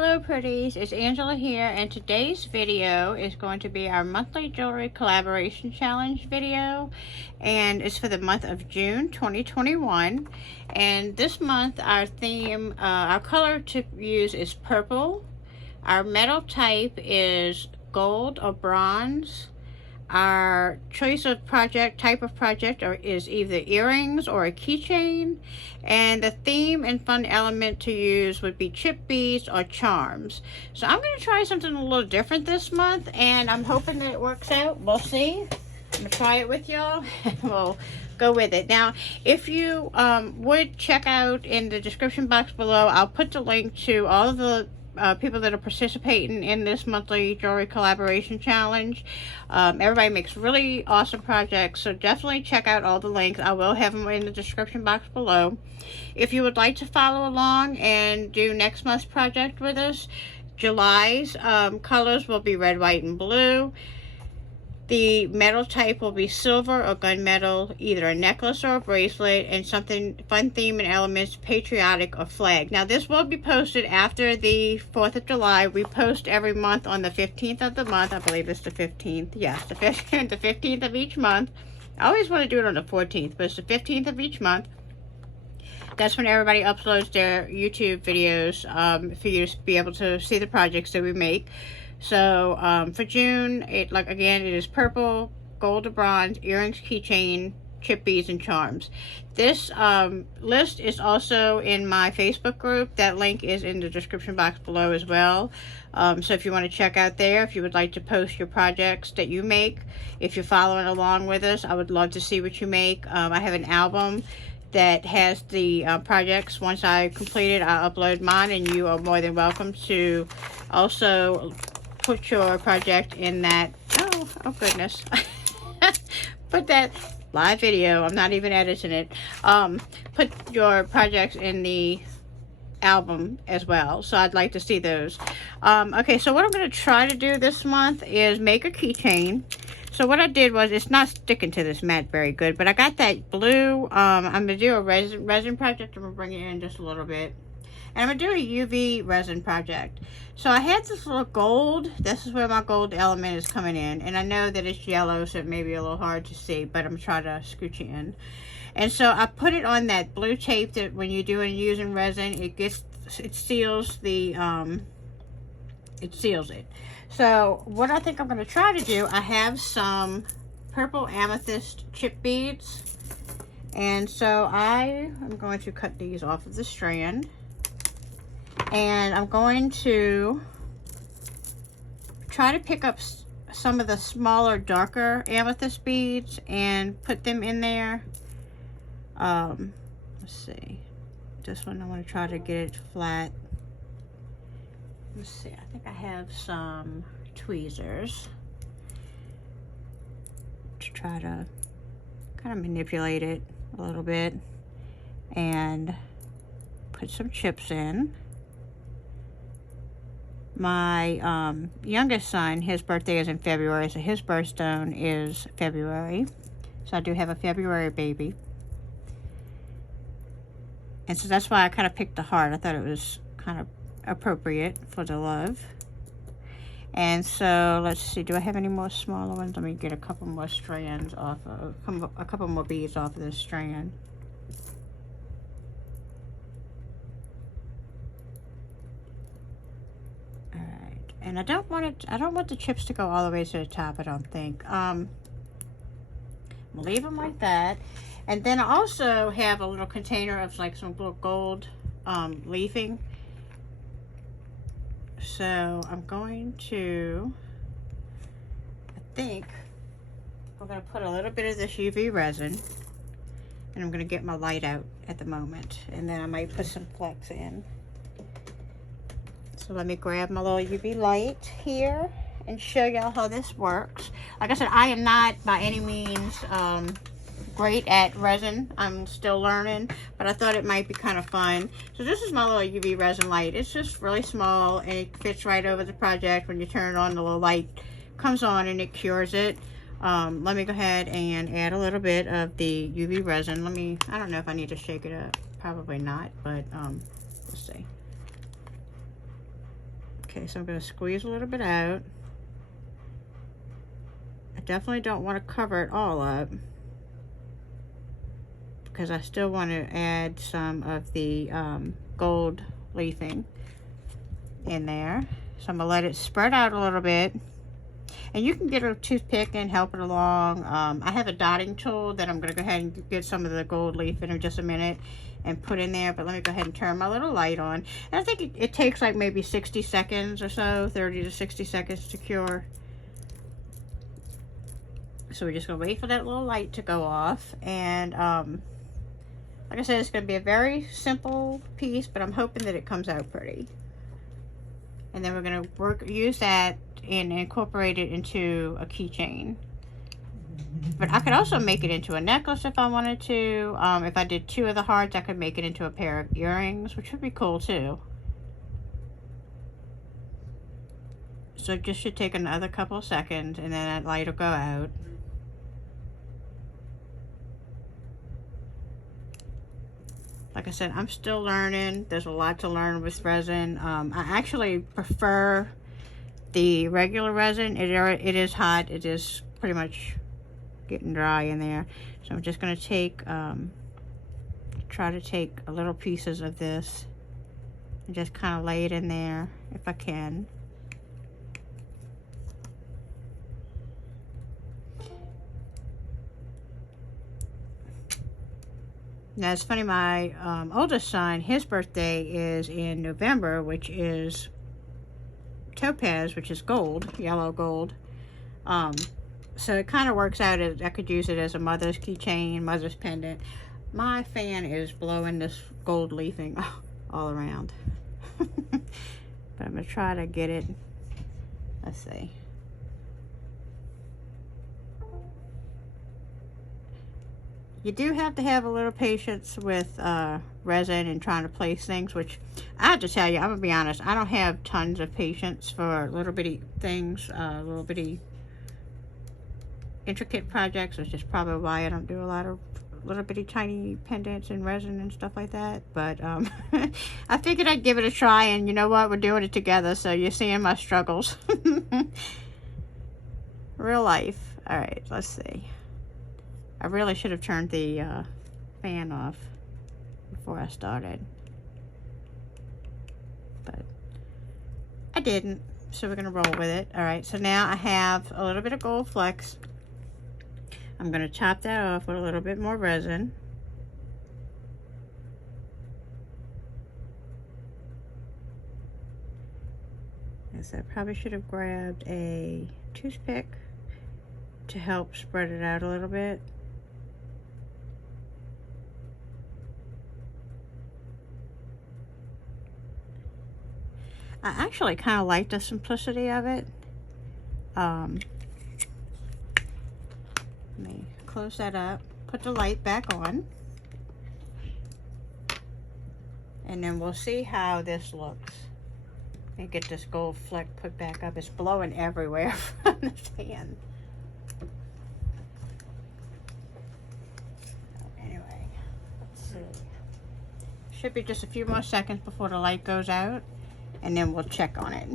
Hello pretties, it's Angela here, and today's video is going to be our monthly jewelry collaboration challenge video, and it's for the month of June 2021. And this month our theme, our color to use is purple. Our metal type is gold or bronze. Our choice of type of project is either earrings or a keychain, and the theme and fun element to use would be chip beads or charms. So I'm going to try something a little different this month, and I'm hoping that it works out. We'll see. I'm going to try it with y'all and we'll go with it. Now, if you would check out in the description box below, I'll put the link to all of the people that are participating in this monthly jewelry collaboration challenge. Everybody makes really awesome projects, so definitely check out all the links. I will have them in the description box below. If you would like to follow along and do next month's project with us, July's colors will be red, white, and blue. The metal type will be silver or gunmetal, either a necklace or a bracelet, and something fun theme and elements, patriotic or flag. Now this will be posted after the 4th of July. We post every month on the 15th of the month. I believe it's the 15th. Yes, the 15th of each month. I always want to do it on the 14th, but it's the 15th of each month. That's when everybody uploads their YouTube videos for you to be able to see the projects that we make. So for June, it is purple, gold or bronze, earrings, keychain, chip beads, and charms. This list is also in my Facebook group. That link is in the description box below as well. So if you want to check out there, if you would like to post your projects that you make, if you're following along with us, I would love to see what you make. I have an album that has the projects. Once I complete it, I'll upload mine, and you are more than welcome to also put your project in that. Oh goodness. Put that live video. I'm not even editing it. Put your projects in the album as well, so I'd like to see those. Okay, so what I'm going to try to do this month is make a keychain. So what I did was, it's not sticking to this mat very good, but I got that blue. I'm going to do a resin project. I'm going to bring it in just a little bit. And I'm going to do a UV resin project. So I had this little gold. This is where my gold element is coming in. And I know that it's yellow, so it may be a little hard to see, but I'm going to try to scooch it in. And so I put it on that blue tape that when you're using resin, it seals the, it seals it. So what I think I'm going to try to do, I have some purple amethyst chip beads. And so I am going to cut these off of the strand. And I'm going to try to pick up some of the smaller, darker amethyst beads and put them in there. Let's see. This one I want to try to get it flat. Let's see. I think I have some tweezers to try to kind of manipulate it a little bit and put some chips in. My youngest son, his birthday is in February, so his birthstone is February. So I do have a February baby. And so that's why I kind of picked the heart. I thought it was kind of appropriate for the love. And so let's see, do I have any more smaller ones? Let me get a couple more strands off of, a couple more beads off of this strand. And I don't want the chips to go all the way to the top, I don't think. We'll leave them like that. And then I also have a little container of like some little gold leafing. So I'm going to, I think I'm going to put a little bit of this UV resin, and I'm going to get my light out at the moment, and then I might put some flecks in. So let me grab my little UV light here and show y'all how this works. Like I said, I am not by any means great at resin. I'm still learning, but I thought it might be kind of fun. So this is my little UV resin light. It's just really small, and it fits right over the project. When you turn it on, the little light comes on and it cures it. Let me go ahead and add a little bit of the UV resin. I don't know if I need to shake it up. Probably not, but let's see. Okay, so I'm going to squeeze a little bit out. I definitely don't want to cover it all up, because I still want to add some of the gold leafing in there. So I'm going to let it spread out a little bit. And you can get a toothpick and help it along. I have a dotting tool that I'm going to go ahead and get some of the gold leaf in just a minute and put in there. But let me go ahead and turn my little light on. And I think it takes like maybe 60 seconds or so, 30 to 60 seconds to cure. So we're just going to wait for that little light to go off. And like I said, it's going to be a very simple piece, but I'm hoping that it comes out pretty. And then we're going to use that and incorporate it into a keychain. But I could also make it into a necklace if I wanted to. If I did 2 of the hearts, I could make it into a pair of earrings, which would be cool too. So it just should take another couple of seconds, and then that light will go out. Like I said, I'm still learning. There's a lot to learn with resin. I actually prefer the regular resin. It is hot. It is pretty much getting dry in there. So I'm just going to take, try to take a little pieces of this and just kind of lay it in there if I can. Now it's funny, my oldest son, his birthday is in November, which is topaz, which is gold, yellow gold. So it kind of works out as I could use it as a mother's keychain, mother's pendant. My fan is blowing this gold leafing all around. But I'm going to try to get it. Let's see. You do have to have a little patience with resin and trying to place things, which I have to tell you, I'm going to be honest, I don't have tons of patience for little bitty things, little bitty intricate projects, which is probably why I don't do a lot of little bitty tiny pendants and resin and stuff like that. But I figured I'd give it a try, and you know what, we're doing it together, so you're seeing my struggles. Real life. Alright, let's see. I really should have turned the fan off before I started, but I didn't, so we're going to roll with it. Alright, so now I have a little bit of gold flecks. I'm going to chop that off with a little bit more resin. Yes, I probably should have grabbed a toothpick to help spread it out a little bit. I actually kind of like the simplicity of it. Let me close that up, put the light back on, and then we'll see how this looks. Let me get this gold fleck put back up. It's blowing everywhere from the fan. Anyway, let's see. Should be just a few more seconds before the light goes out, and then we'll check on it.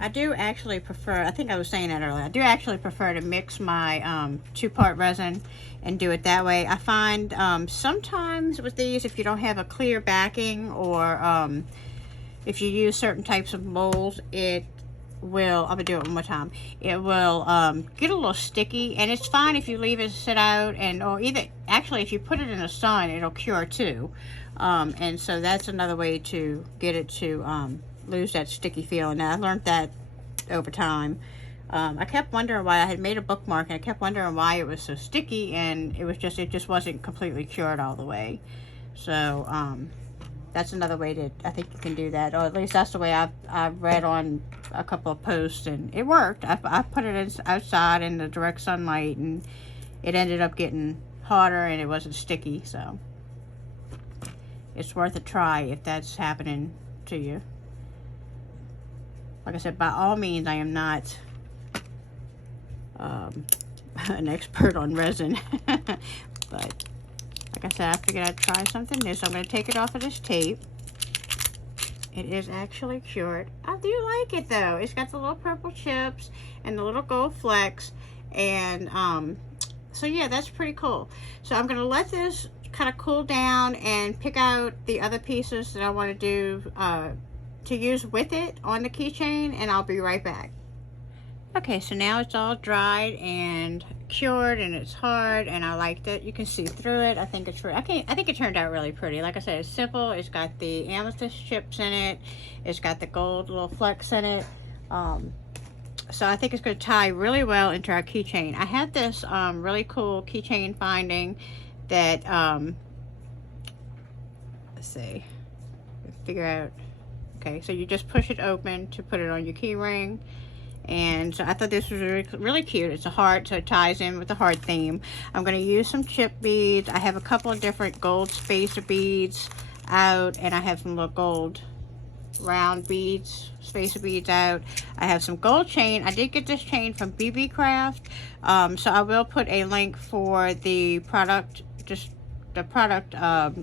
I do actually prefer, I think I was saying that earlier, I do actually prefer to mix my 2-part resin and do it that way. I find sometimes with these, if you don't have a clear backing, or if you use certain types of molds, it will, I'm gonna do it one more time, it will get a little sticky, and it's fine if you leave it sit out, and or either actually if you put it in the sun, it'll cure too. And so that's another way to get it to lose that sticky feeling. Now I learned that over time. I kept wondering why. I had made a bookmark, and I kept wondering why it was so sticky, and it just wasn't completely cured all the way. So that's another way that I think you can do that, or at least that's the way I've read on a couple of posts, and it worked. I put it outside in the direct sunlight, and it ended up getting harder, and it wasn't sticky. So it's worth a try if that's happening to you. Like I said, by all means, I am not an expert on resin. But like I said, I figured I'd try something new. So I'm going to take it off of this tape. It is actually cured. I do like it though. It's got the little purple chips and the little gold flecks. And so yeah, that's pretty cool. So I'm going to let this kind of cool down and pick out the other pieces that I want to do to use with it on the keychain, and I'll be right back. Okay, so now it's all dried and cured, and it's hard, and I liked it. You can see through it. I think it's I think it turned out really pretty. Like I said, it's simple. It's got the amethyst chips in it. It's got the gold little flecks in it. So I think it's going to tie really well into our keychain. I had this really cool keychain finding that let's see, figure out. Okay, so you just push it open to put it on your key ring. And so I thought this was really cute. It's a heart, so it ties in with the heart theme. I'm going to use some chip beads. I have a couple of different gold spacer beads out, and I have some little gold round beads, spacer beads out. I have some gold chain. I did get this chain from BEEBEECRAFT. So I will put a link for the product, just the product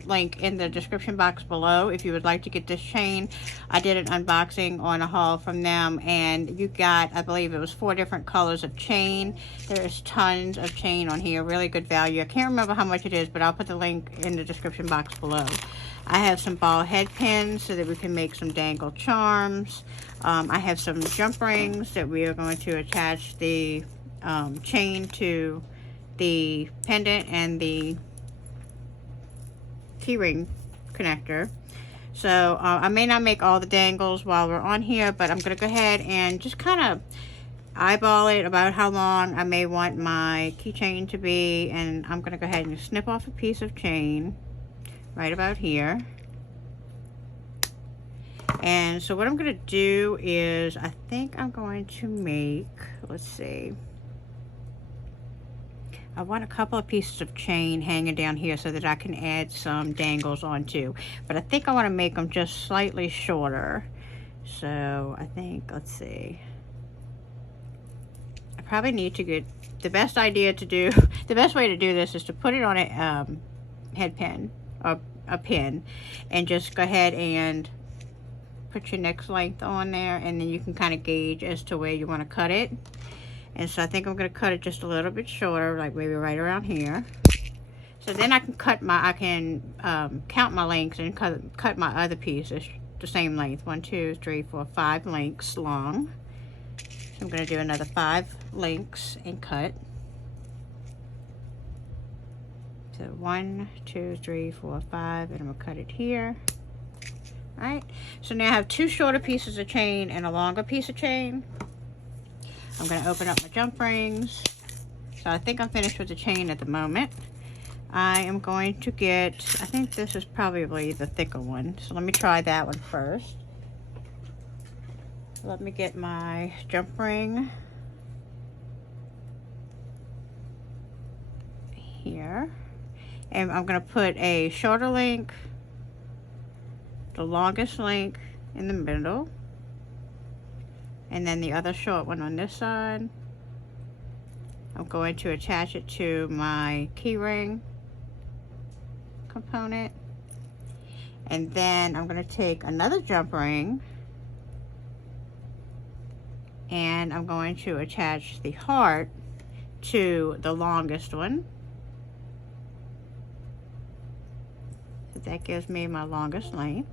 link in the description box below if you would like to get this chain. I did an unboxing on a haul from them, and you got, I believe it was 4 different colors of chain. There's tons of chain on here, really good value. I can't remember how much it is, but I'll put the link in the description box below. I have some ball head pins so that we can make some dangle charms. I have some jump rings that we are going to attach the chain to the pendant and the keyring connector. So I may not make all the dangles while we're on here, but I'm going to go ahead and just kind of eyeball it about how long I may want my keychain to be, and I'm going to go ahead and snip off a piece of chain right about here. And so what I'm going to do is, I think I'm going to make, let's see, I want a couple of pieces of chain hanging down here so that I can add some dangles onto. But I think I want to make them just slightly shorter. So I think, let's see. I probably need to get, the best idea to do, the best way to do this is to put it on a head pin, or a pin, and just go ahead and put your next length on there, and then you can kind of gauge as to where you want to cut it. And so I think I'm going to cut it just a little bit shorter, like maybe right around here. So then I can cut my, count my lengths and cut my other pieces the same length. 1, 2, 3, 4, 5 lengths long. So I'm going to do another 5 lengths and cut. So 1, 2, 3, 4, 5, and I'm going to cut it here. All right. So now I have 2 shorter pieces of chain and a longer piece of chain. I'm going to open up my jump rings. So I think I'm finished with the chain at the moment. I am going to get, I think this is probably the thicker one. So let me try that one first. Let me get my jump ring here. And I'm going to put a shorter link, the longest link in the middle, and then the other short one on this side. I'm going to attach it to my keyring component, and then I'm going to take another jump ring and I'm going to attach the heart to the longest one. So that gives me my longest length.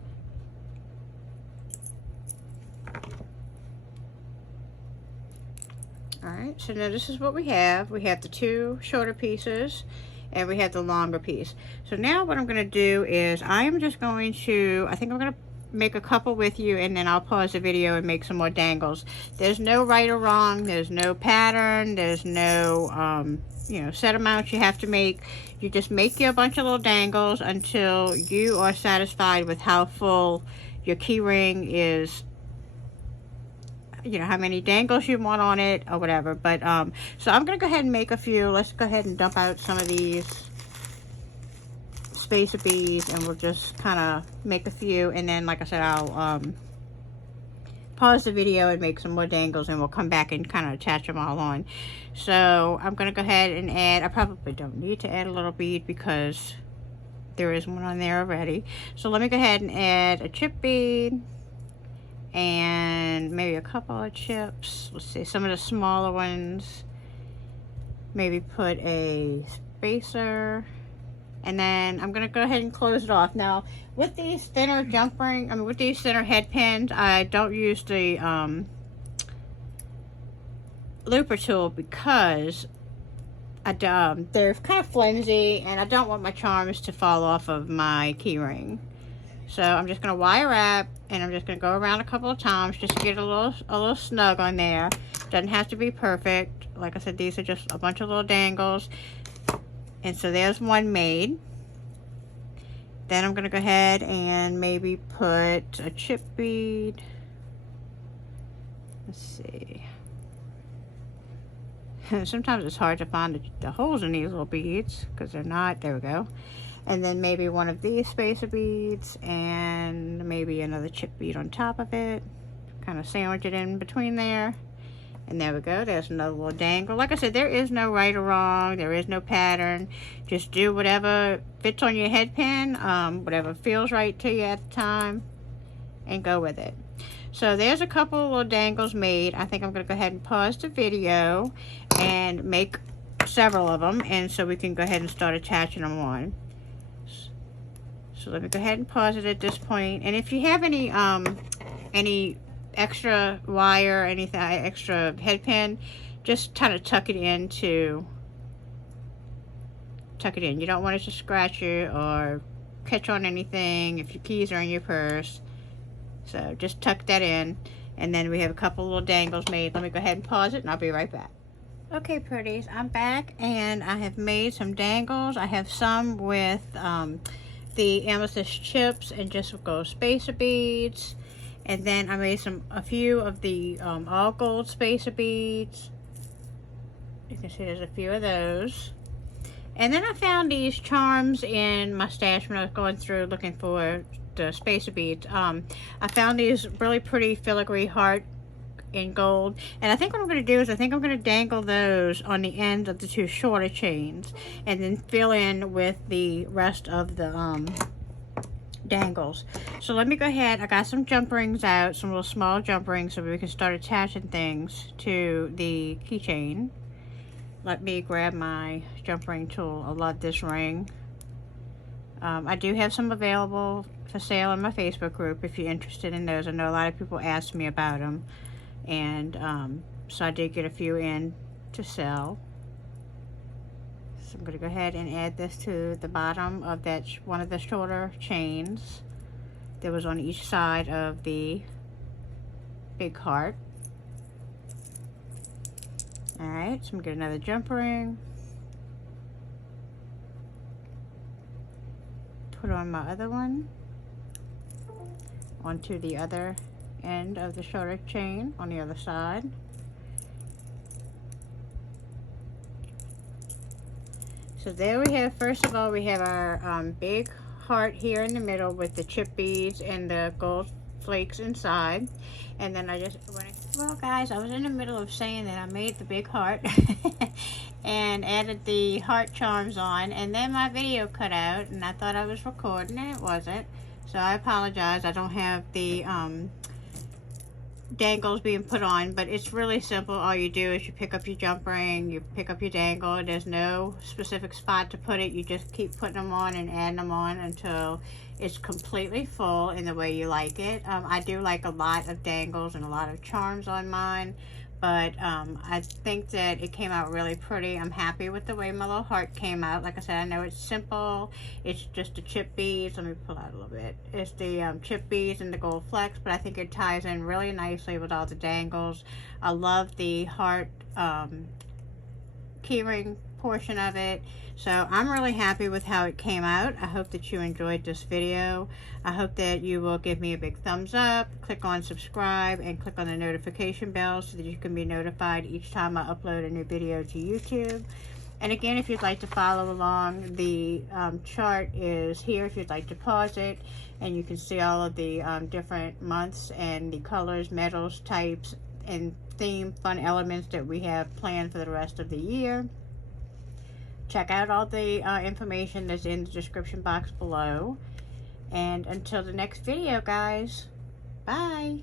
Alright, so now this is what we have. We have the 2 shorter pieces and we have the longer piece. So now what I'm going to do is I am just going to, I think I'm going to make a couple with you, and then I'll pause the video and make some more dangles. There's no right or wrong. There's no pattern. There's no, you know, set amount you have to make. You just make you a bunch of little dangles until you are satisfied with how full your key ring is, you know, how many dangles you want on it or whatever. But so I'm gonna go ahead and make a few. Let's go ahead and dump out some of these spacer beads, and we'll just kind of make a few, and then like I said, I'll pause the video and make some more dangles, and we'll come back and kind of attach them all on. So I'm going to go ahead and add, I probably don't need to add a little bead because there is one on there already. So let me go ahead and add a chip bead and maybe a couple of chips. Let's see, some of the smaller ones. Maybe put a spacer. And then I'm going to go ahead and close it off. Now, with these thinner with these thinner head pins, I don't use the looper tool because they're kind of flimsy and I don't want my charms to fall off of my key ring. So I'm just going to wire wrap, and I'm just going to go around a couple of times just to get a little snug on there. Doesn't have to be perfect. Like I said, these are just a bunch of little dangles. And so there's one made. Then I'm going to go ahead and maybe put a chip bead. Let's see. Sometimes it's hard to find the holes in these little beads because they're not. There we go. And then maybe one of these spacer beads and maybe another chip bead on top of it. Kind of sandwich it in between there. And there we go. There's another little dangle. Like I said, there is no right or wrong. There is no pattern. Just do whatever fits on your head pin, whatever feels right to you at the time, and go with it. So there's a couple of little dangles made. I think I'm going to go ahead and pause the video and make several of them, and so we can go ahead and start attaching them on. So let me go ahead and pause it at this point. And if you have any extra wire, anything extra head pin, just kind of tuck it in. You don't want it to scratch you or catch on anything if your keys are in your purse. So just tuck that in, and then we have a couple little dangles made. Let me go ahead and pause it and I'll be right back. Okay, pretties, I'm back, and I have made some dangles. I have some with the amethyst chips and just gold spacer beads. And then I made a few of the all gold spacer beads. You can see there's a few of those. And then I found these charms in my stash when I was going through looking for the spacer beads. I found these really pretty filigree heart in gold. And I think what I'm going to do is I think I'm going to dangle those on the end of the two shorter chains. And then fill in with the rest of the dangles. So let me go ahead. I got some jump rings out, some little small jump rings, so we can start attaching things to the keychain. Let me grab my jump ring tool. I love this ring. I do have some available for sale in my Facebook group if you're interested in those. I know a lot of people asked me about them, and so I did get a few in to sell. So I'm going to go ahead and add this to the bottom of that one of the shorter chains that was on each side of the big heart. Alright, so I'm going to get another jump ring. Put on my other one onto the other end of the shorter chain on the other side. So there we have, first of all, we have our big heart here in the middle with the chip beads and the gold flakes inside. And then I just went, well guys, I was in the middle of saying that I made the big heart and added the heart charms on, and then my video cut out and I thought I was recording and it wasn't. So I apologize. I don't have the dangles being put on, but it's really simple. All you do is you pick up your jump ring, you pick up your dangle. There's no specific spot to put it. You just keep putting them on and adding them on until it's completely full in the way you like it. I do like a lot of dangles and a lot of charms on mine, but I think that it came out really pretty. I'm happy with the way my little heart came out. Like I said, I know it's simple. It's just the chip beads. Let me pull out a little bit. It's the chip beads and the gold flecks, but I think it ties in really nicely with all the dangles. I love the heart keyring portion of it. So I'm really happy with how it came out. I hope that you enjoyed this video. I hope that you will give me a big thumbs up, click on subscribe, and click on the notification bell so that you can be notified each time I upload a new video to YouTube. And again, if you'd like to follow along, the chart is here if you'd like to pause it, and you can see all of the different months and the colors, metals, types, and theme fun elements that we have planned for the rest of the year. Check out all the information that's in the description box below. And until the next video, guys, bye.